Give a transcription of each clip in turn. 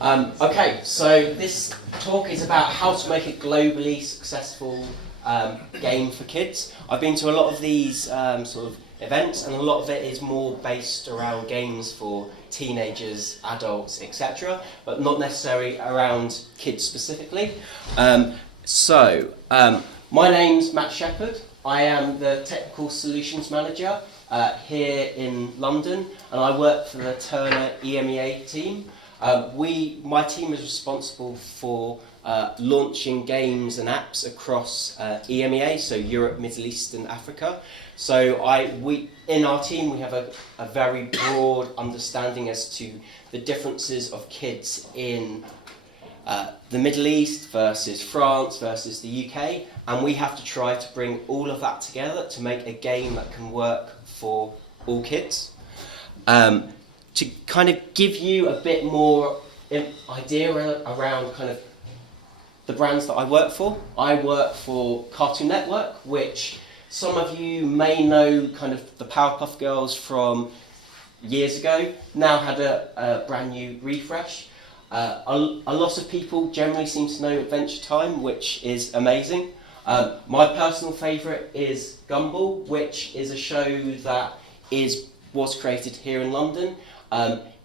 Okay, so this talk is about how to make a globally successful game for kids. I've been to a lot of these sort of events, and a lot of it is more based around games for teenagers, adults, etc., but not necessarily around kids specifically. My name's Matt Sheppard. I am the Technical Solutions Manager here in London, and I work for the Turner EMEA team. My team is responsible for launching games and apps across EMEA, so Europe, Middle East and Africa. So in our team we have a very broad understanding as to the differences of kids in the Middle East versus France versus the UK, and we have to try to bring all of that together to make a game that can work for all kids. To kind of give you a bit more idea around kind of the brands that I work for Cartoon Network, which some of you may know kind of the Powerpuff Girls from years ago, now had a brand new refresh. A lot of people generally seem to know Adventure Time, which is amazing. My personal favourite is Gumball, which is a show that was created here in London.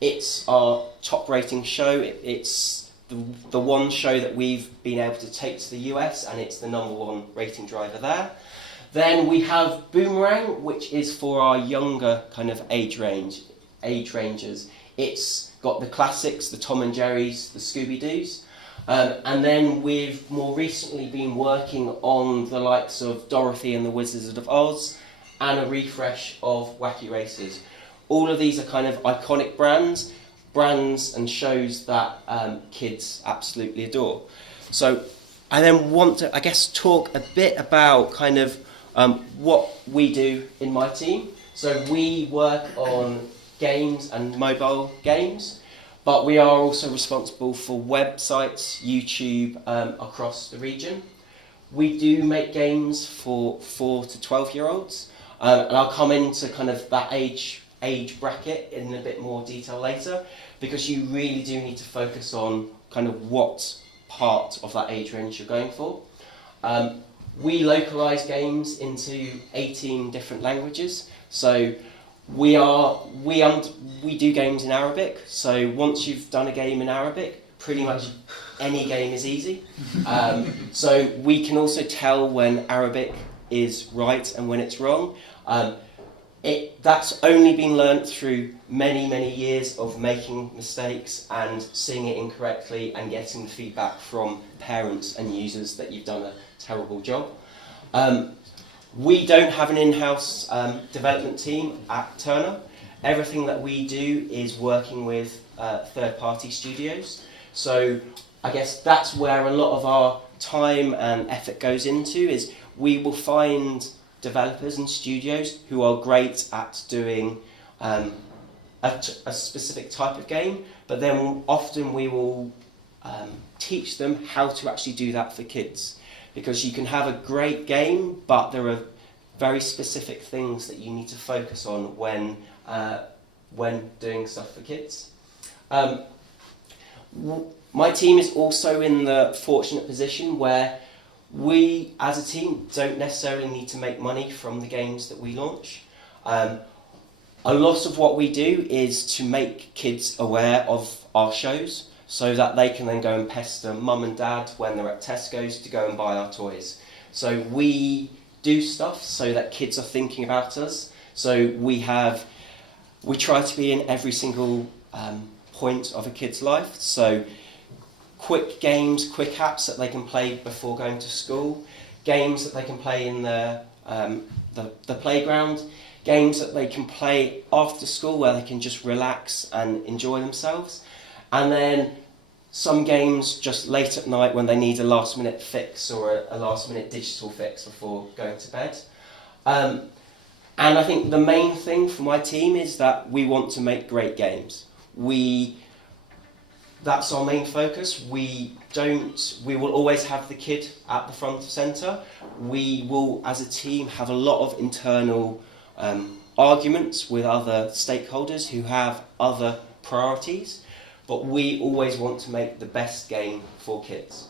It's our top rating show. It's the one show that we've been able to take to the US, and it's the #1 rating driver there. Then we have Boomerang, which is for our younger kind of age rangers. It's got the classics, the Tom and Jerry's, the Scooby-Doo's. And then we've more recently been working on the likes of Dorothy and the Wizards of Oz and a refresh of Wacky Races. All of these are kind of iconic brands and shows that kids absolutely adore. So I then want to, I guess, talk a bit about kind of what we do in my team. So we work on games and mobile games, but we are also responsible for websites, YouTube, across the region. We do make games for 4 to 12-year-olds, and I'll come into kind of that age bracket in a bit more detail later, because you really do need to focus on kind of what part of that age range you're going for. We localize games into 18 different languages, so we do games in Arabic, so once you've done a game in Arabic, pretty much any game is easy. So we can also tell when Arabic is right and when it's wrong. That's only been learnt through many years of making mistakes and seeing it incorrectly and getting the feedback from parents and users that you've done a terrible job. We don't have an in-house development team at Turner. Everything that we do is working with third-party studios. So I guess that's where a lot of our time and effort goes into, is we will find developers and studios who are great at doing a specific type of game, but then often we will teach them how to actually do that for kids. Because you can have a great game, but there are very specific things that you need to focus on when doing stuff for kids. My team is also in the fortunate position where we, as a team, don't necessarily need to make money from the games that we launch. A lot of what we do is to make kids aware of our shows, so that they can then go and pester mum and dad when they're at Tesco's to go and buy our toys. So we do stuff so that kids are thinking about us. So we try to be in every single point of a kid's life. So quick games, quick apps that they can play before going to school, games that they can play in the playground, games that they can play after school where they can just relax and enjoy themselves. And then some games just late at night when they need a last-minute fix or a last-minute digital fix before going to bed. And I think the main thing for my team is that we want to make great games. That's our main focus. We will always have the kid at the front and centre. We will, as a team, have a lot of internal arguments with other stakeholders who have other priorities. but we always want to make the best game for kids.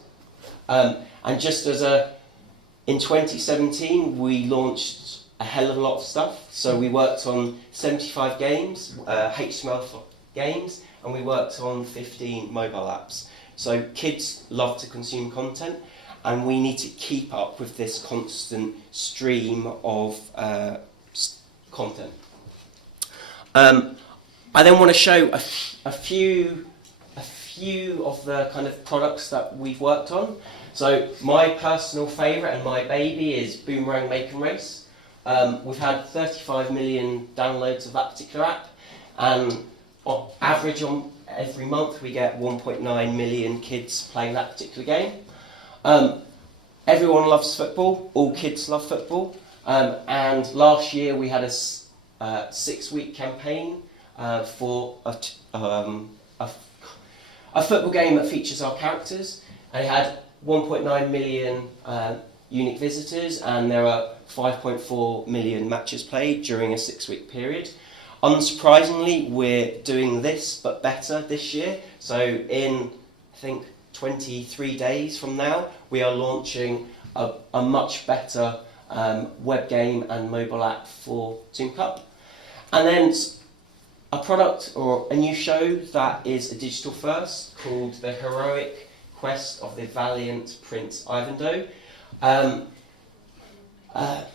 And just as in 2017, we launched a hell of a lot of stuff. So we worked on 75 games, HTML games, and we worked on 15 mobile apps. So kids love to consume content, and we need to keep up with this constant stream of content. I then want to show a few of the kind of products that we've worked on. So my personal favourite and my baby is Boomerang Make and Race. We've had 35 million downloads of that particular app, and on average on every month we get 1.9 million kids playing that particular game. Everyone loves football, all kids love football, and last year we had a 6-week campaign for a football game that features our characters, and it had 1.9 million unique visitors, and there are 5.4 million matches played during a 6-week period. Unsurprisingly, we're doing this but better this year. So in, I think, 23 days from now, we are launching a much better web game and mobile app for Toon Cup. And then a product or a new show that is a digital first called The Heroic Quest of the Valiant Prince Ivanhoe.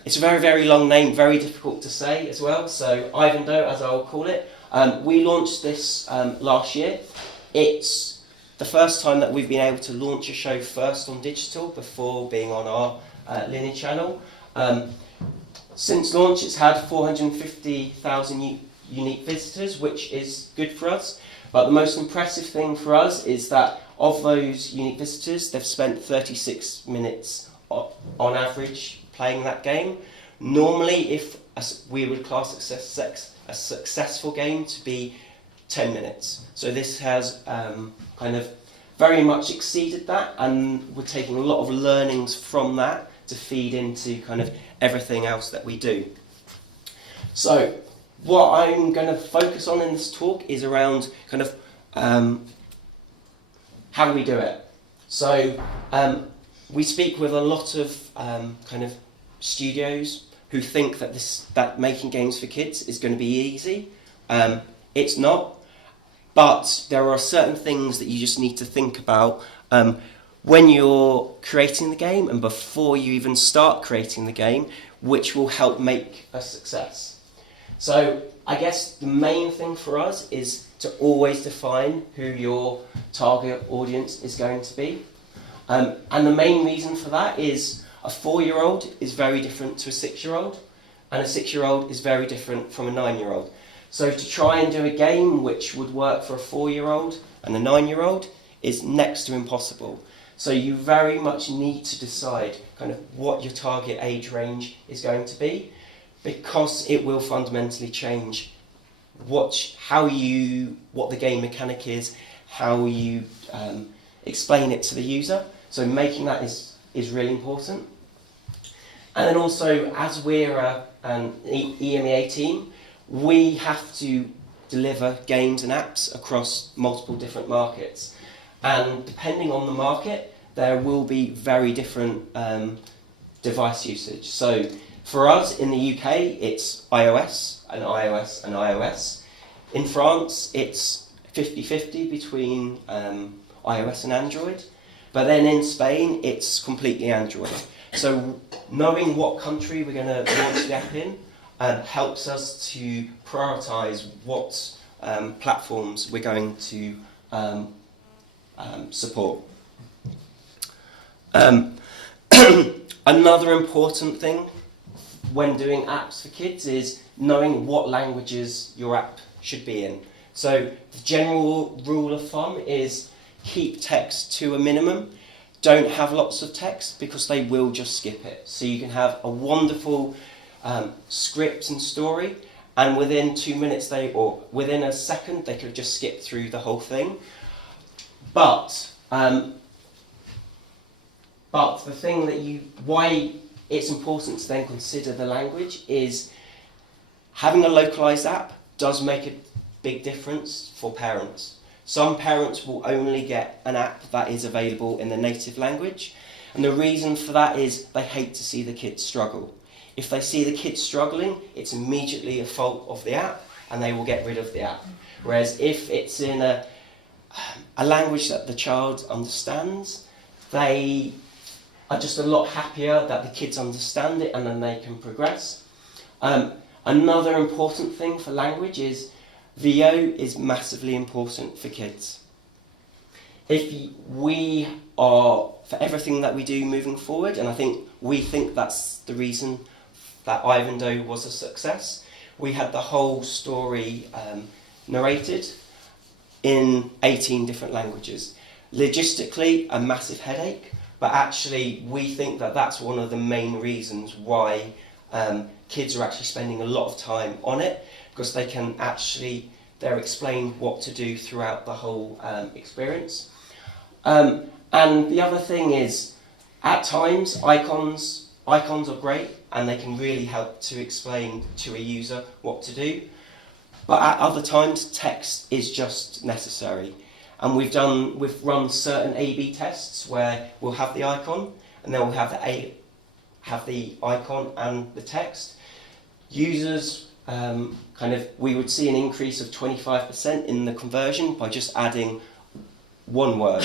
It's a very, very long name, very difficult to say as well, so Ivanhoe, as I'll call it. We launched this last year. It's the first time that we've been able to launch a show first on digital before being on our linear channel. Since launch, it's had 450,000 unique visitors, which is good for us. But the most impressive thing for us is that of those unique visitors, they've spent 36 minutes on average playing that game. Normally, if we would class a successful game to be 10 minutes. So this has kind of very much exceeded that, and we're taking a lot of learnings from that to feed into kind of everything else that we do. So what I'm going to focus on in this talk is around kind of how we do it. So we speak with a lot of kind of studios who think that making games for kids is going to be easy. It's not, but there are certain things that you just need to think about when you're creating the game and before you even start creating the game, which will help make a success. So I guess the main thing for us is to always define who your target audience is going to be. And the main reason for that is a 4-year-old is very different to a 6-year-old, and a 6-year-old is very different from a 9-year-old. So to try and do a game which would work for a 4-year-old and a 9-year-old is next to impossible. So you very much need to decide kind of what your target age range is going to be, because it will fundamentally change what the game mechanic is, how you explain it to the user. So making that is really important. And then also, as we're an EMEA team, we have to deliver games and apps across multiple different markets. And depending on the market, there will be very different device usage. So for us in the UK, it's iOS and iOS and iOS. In France, it's 50-50 between iOS and Android. But then in Spain, it's completely Android. So knowing what country we're going to launch the app in helps us to prioritise what platforms we're going to support. Another important thing when doing apps for kids is knowing what languages your app should be in. So the general rule of thumb is keep text to a minimum. Don't have lots of text because they will just skip it. So you can have a wonderful script and story, and within 2 minutes or within a second they could just skip through the whole thing. But the thing why it's important to then consider the language is having a localized app does make a big difference for parents. Some parents will only get an app that is available in the native language, and the reason for that is they hate to see the kids struggle. If they see the kids struggling, it's immediately a fault of the app, and they will get rid of the app. Whereas if it's in a language that the child understands, they are just a lot happier that the kids understand it, and then they can progress. Another important thing for language is VO is massively important for kids. If we are, for everything that we do moving forward, and we think that's the reason that Ivandoe was a success, we had the whole story narrated in 18 different languages. Logistically, a massive headache, but actually we think that that's one of the main reasons why kids are actually spending a lot of time on it, because they're explained what to do throughout the whole experience. And the other thing is, at times, icons are great, and they can really help to explain to a user what to do. But at other times, text is just necessary. And we've run certain A/B tests where we'll have the icon, and then we'll have the icon and the text. Users we would see an increase of 25% in the conversion by just adding one word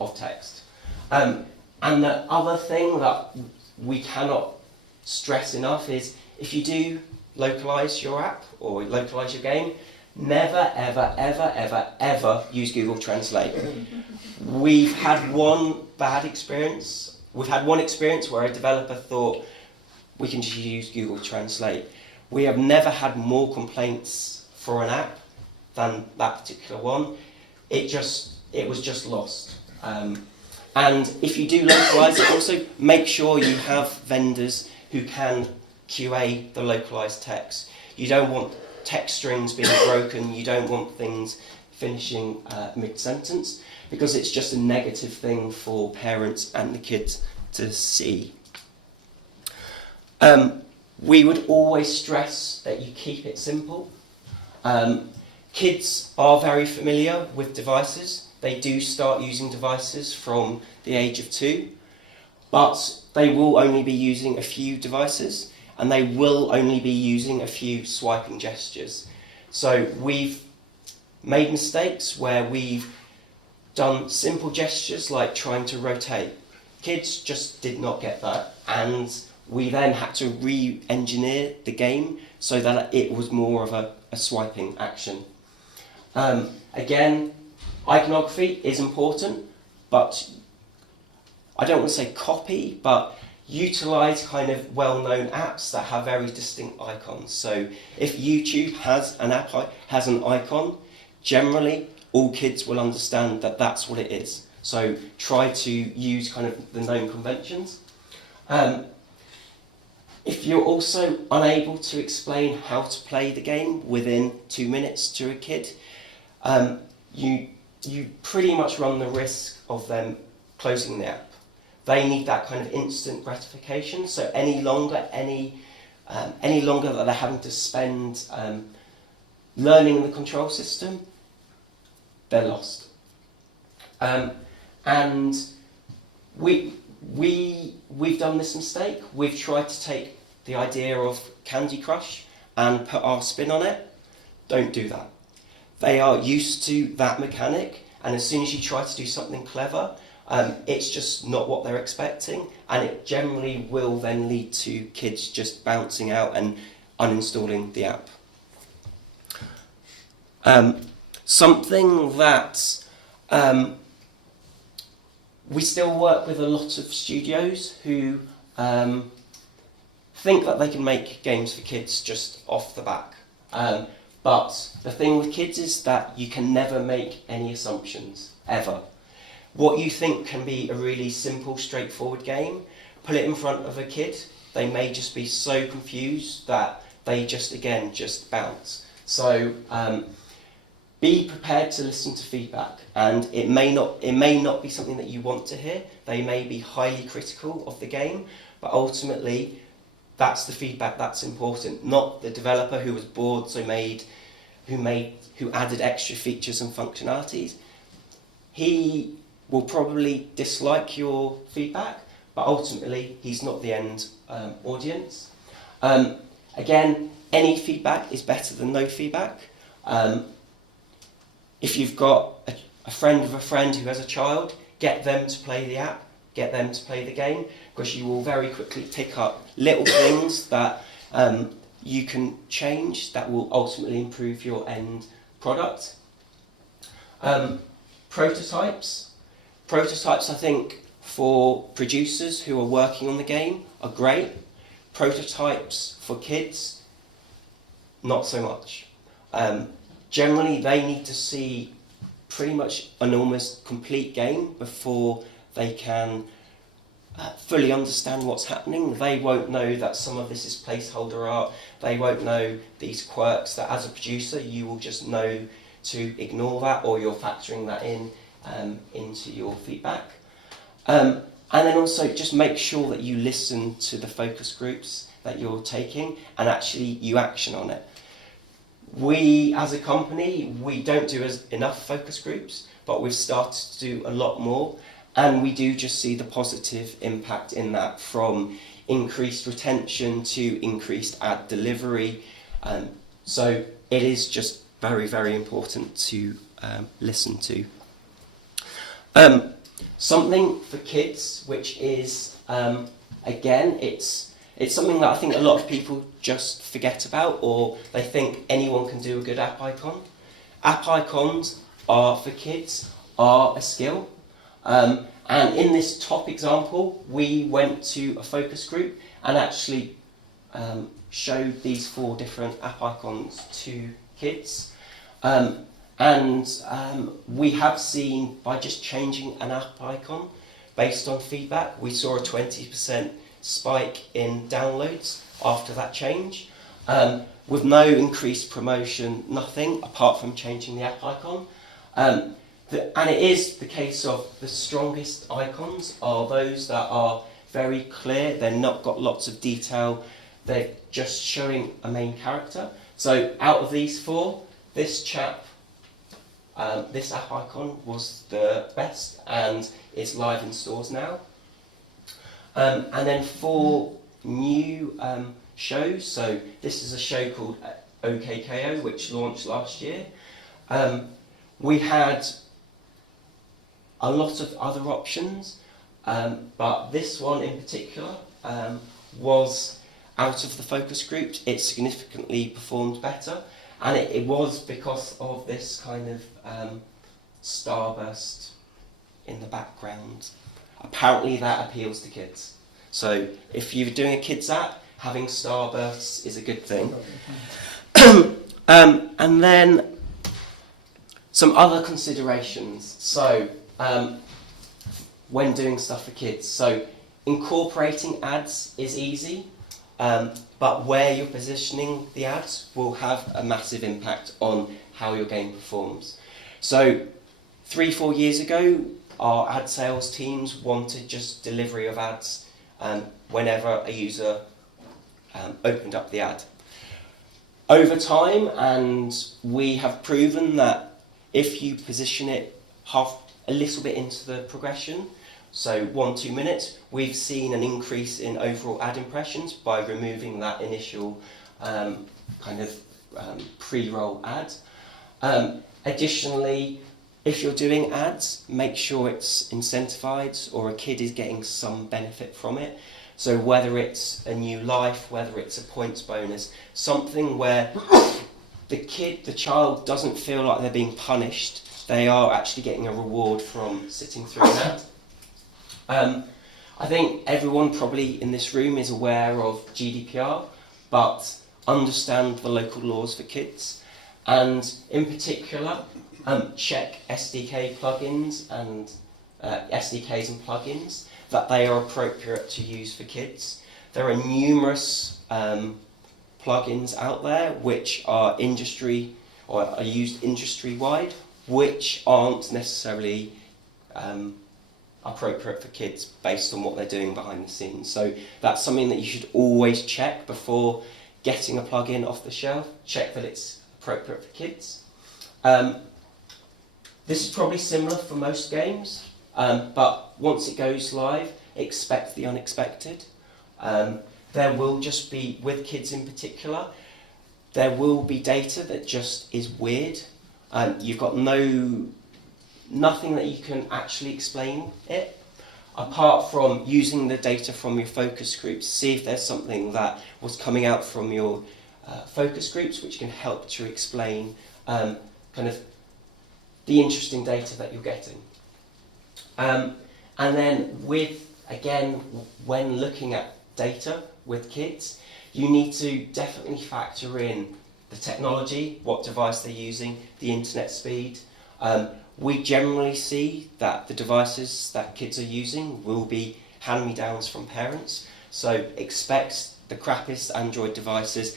of text. And the other thing that we cannot stress enough is, if you do localize your app or localize your game, never, ever, ever, ever, ever use Google Translate. We've had one bad experience. We've had one experience where a developer thought we can just use Google Translate. We have never had more complaints for an app than that particular one. It was just lost. And if you do localize it, also make sure you have vendors who can QA the localized text. You don't want text strings being broken. You don't want things finishing mid-sentence, because it's just a negative thing for parents and the kids to see. We would always stress that you keep it simple. Kids are very familiar with devices. They do start using devices from the age of 2, but they will only be using a few devices, and they will only be using a few swiping gestures. So we've made mistakes where we've done simple gestures like trying to rotate. Kids just did not get that, and we then had to re-engineer the game so that it was more of a swiping action. Again, iconography is important, but I don't want to say copy, but utilize kind of well-known apps that have very distinct icons. So if YouTube has an app, has an icon, generally all kids will understand that that's what it is. So try to use kind of the known conventions. If you're also unable to explain how to play the game within 2 minutes to a kid, you pretty much run the risk of them closing the app. They need that kind of instant gratification, so any longer that they're having to spend learning the control system, they're lost. And we've done this mistake. We've tried to take the idea of Candy Crush and put our spin on it. Don't do that. They are used to that mechanic, and as soon as you try to do something clever, it's just not what they're expecting, and it generally will then lead to kids just bouncing out and uninstalling the app. Something that we still work with a lot of studios who think that they can make games for kids just off the back. But the thing with kids is that you can never make any assumptions, ever. What you think can be a really simple, straightforward game, put it in front of a kid, they may just be so confused that they just bounce. So be prepared to listen to feedback, and it may not be something that you want to hear. They may be highly critical of the game, but ultimately that's the feedback that's important, not the developer who was bored, who added extra features and functionalities. He will probably dislike your feedback, but ultimately he's not the end audience. Again, any feedback is better than no feedback. If you've got a friend of a friend who has a child, get them to play the app, get them to play the game, because you will very quickly pick up little things that you can change that will ultimately improve your end product. Prototypes. Prototypes, I think, for producers who are working on the game are great. Prototypes for kids, not so much. Generally, they need to see pretty much an almost complete game before they can fully understand what's happening. They won't know that some of this is placeholder art. They won't know these quirks that as a producer you will just know to ignore that, or you're factoring that in into your feedback. And then also just make sure that you listen to the focus groups that you're taking and actually you action on it. We, as a company, we don't do enough focus groups, but we've started to do a lot more, and we do just see the positive impact in that, from increased retention to increased ad delivery. So it is just very, very important to listen to. Something for kids, which is, again, it's something that I think a lot of people just forget about, or they think anyone can do a good app icon. App icons are for kids, are a skill. And in this top example, we went to a focus group and actually showed these 4 different app icons to kids. We have seen, by just changing an app icon based on feedback, we saw a 20% spike in downloads after that change, with no increased promotion, nothing apart from changing the app icon. And it is the case of the strongest icons are those that are very clear, they're not got lots of detail, they're just showing a main character. So out of these 4, this chap, this app icon was the best and it's live in stores now. And then for new shows, so this is a show called OKKO, which launched last year. We had a lot of other options, but this one in particular was out of the focus group. It significantly performed better, and it was because of this kind of starburst in the background. Apparently that appeals to kids. So if you're doing a kids app, having starbursts is a good thing. And then some other considerations. So when doing stuff for kids, so incorporating ads is easy, but where you're positioning the ads will have a massive impact on how your game performs. So 3-4 years ago, our ad sales teams wanted just delivery of ads whenever a user opened up the ad. Over time, and we have proven that if you position it a little bit into the progression, so 1-2 minutes, we've seen an increase in overall ad impressions by removing that initial pre-roll ad. Additionally, if you're doing ads, make sure it's incentivized or a kid is getting some benefit from it. So whether it's a new life, whether it's a points bonus, something where the child doesn't feel like they're being punished, they are actually getting a reward from sitting through an ad. I think everyone probably in this room is aware of GDPR, but understand the local laws for kids, and in particular, check SDK plugins and SDKs and plugins that they are appropriate to use for kids. There are numerous plugins out there which are industry or are used industry-wide, which aren't necessarily appropriate for kids based on what they're doing behind the scenes. So that's something that you should always check before getting a plugin off the shelf. Check that it's appropriate for kids. This is probably similar for most games, but once it goes live, expect the unexpected. There will just be, with kids in particular, there will be data that just is weird. You've got nothing that you can actually explain it, apart from using the data from your focus groups. See if there's something that was coming out from your focus groups which can help to explain kind of the interesting data that you're getting. And then again, when looking at data with kids, you need to definitely factor in the technology, what device they're using, the internet speed. We generally see that the devices that kids are using will be hand-me-downs from parents. So expect the crappiest Android devices,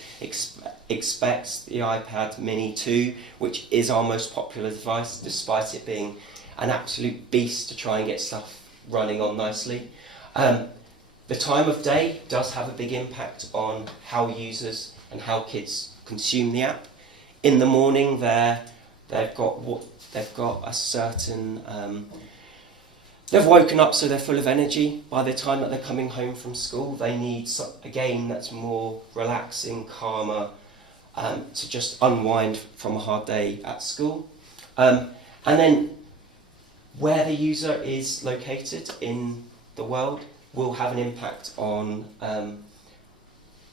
expect the iPad Mini 2, which is our most popular device, despite it being an absolute beast to try and get stuff running on nicely. The time of day does have a big impact on how users and how kids consume the app. In the morning, they've got a certain. They've woken up, so they're full of energy. By the time that they're coming home from school, they need a game that's more relaxing, calmer, to just unwind from a hard day at school. And then where the user is located in the world will have an impact on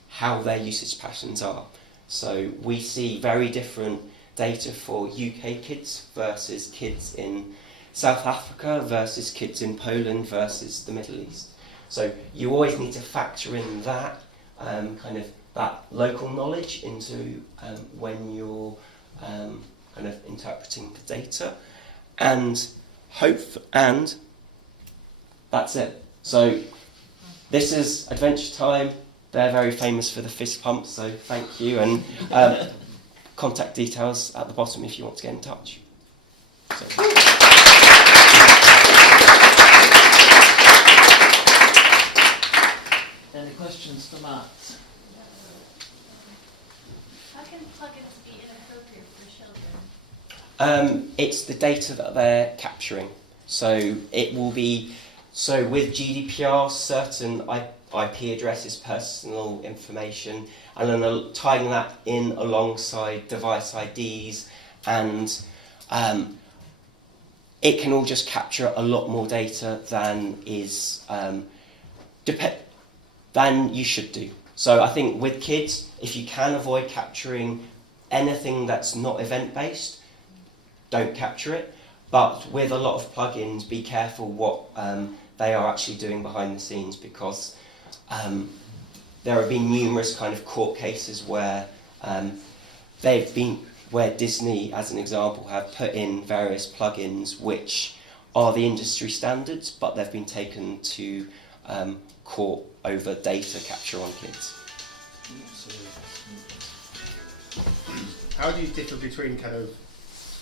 how their usage patterns are. So we see very different data for UK kids versus kids in South Africa versus kids in Poland versus the Middle East. So you always need to factor in that kind of that local knowledge into when you're kind of interpreting the data, and that's it. So this is Adventure Time. They're very famous for the fist pump, so thank you, and contact details at the bottom if you want to get in touch. So. Any questions for Matt? How can plugins be inappropriate for children? It's the data that they're capturing. So it will be, so with GDPR, certain IP addresses, personal information, and then tying that in alongside device IDs, and it can all just capture a lot more data than is than you should do. So I think with kids, if you can avoid capturing anything that's not event-based, don't capture it. But with a lot of plugins, be careful what they are actually doing behind the scenes, because there have been numerous kind of court cases where where Disney, as an example, have put in various plugins which are the industry standards, but they've been taken to court over data capture on kids. How do you differ between kind of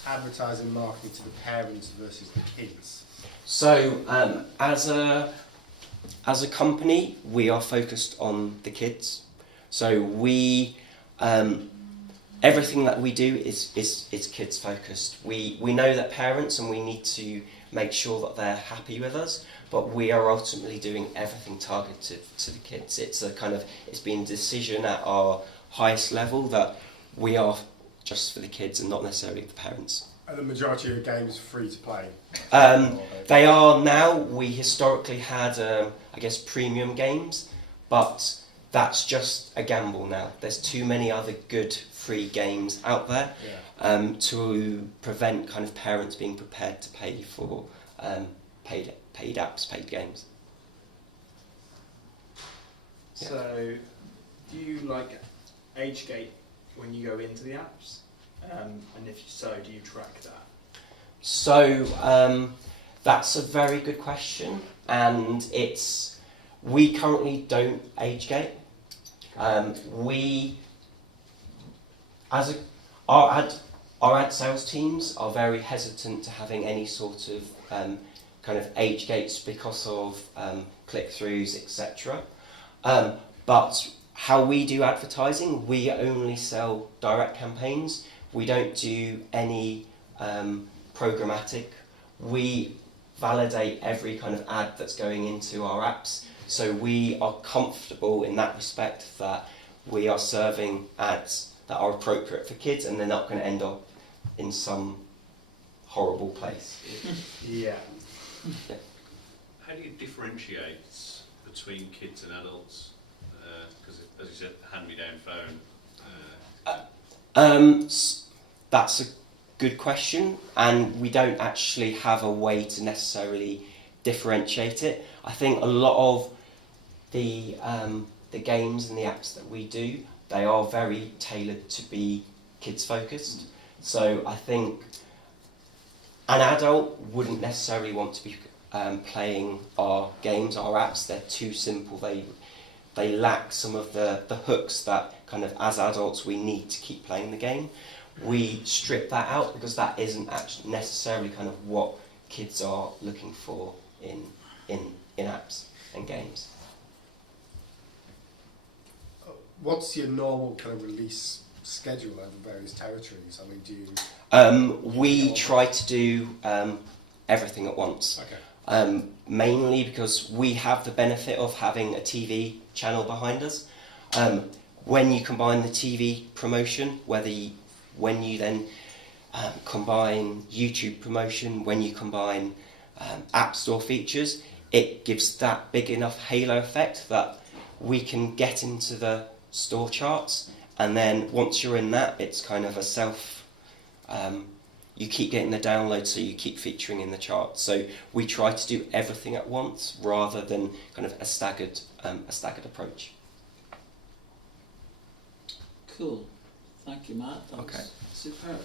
advertising marketing to the parents versus the kids? So as a company, we are focused on the kids. So we everything that we do is kids focused. We know that parents, and we need to make sure that they're happy with us, but we are ultimately doing everything targeted to the kids. It's been a decision at our highest level that we are just for the kids and not necessarily the parents. Are the majority of games free to play? They are now. We historically had, I guess, premium games, but that's just a gamble now. There's too many other good free games out there to prevent kind of parents being prepared to pay for paid apps, paid games. Yeah. So, do you like age gate when you go into the apps? And if so, do you track that? So that's a very good question, and we currently don't age gate. Our ad sales teams are very hesitant to having any sort of kind of age gates because of click-throughs, etc. But how we do advertising, we only sell direct campaigns. We don't do any programmatic. We validate every kind of ad that's going into our apps. So we are comfortable in that respect that we are serving ads that are appropriate for kids and they're not going to end up in some horrible place. Yeah. How do you differentiate between kids and adults? Because, as you said, hand-me-down phone. That's a good question, and we don't actually have a way to necessarily differentiate it. I think a lot of the games and the apps that we do, they are very tailored to be kids focused. So I think an adult wouldn't necessarily want to be playing our games, our apps. They're too simple. They lack some of the hooks that kind of as adults we need to keep playing the game. We strip that out because that isn't actually necessarily kind of what kids are looking for in apps and games. What's your normal kind of release schedule over various territories? I mean, do you... We try to do everything at once. Okay. Mainly because we have the benefit of having a TV channel behind us. When you combine the TV promotion, when you then combine YouTube promotion, when you combine App Store features, it gives that big enough halo effect that we can get into the store charts, and then once you're in that, it's kind of a you keep getting the downloads, so you keep featuring in the charts. So we try to do everything at once rather than kind of a staggered approach. Cool. Thank you, Matt. That Okay. was superb.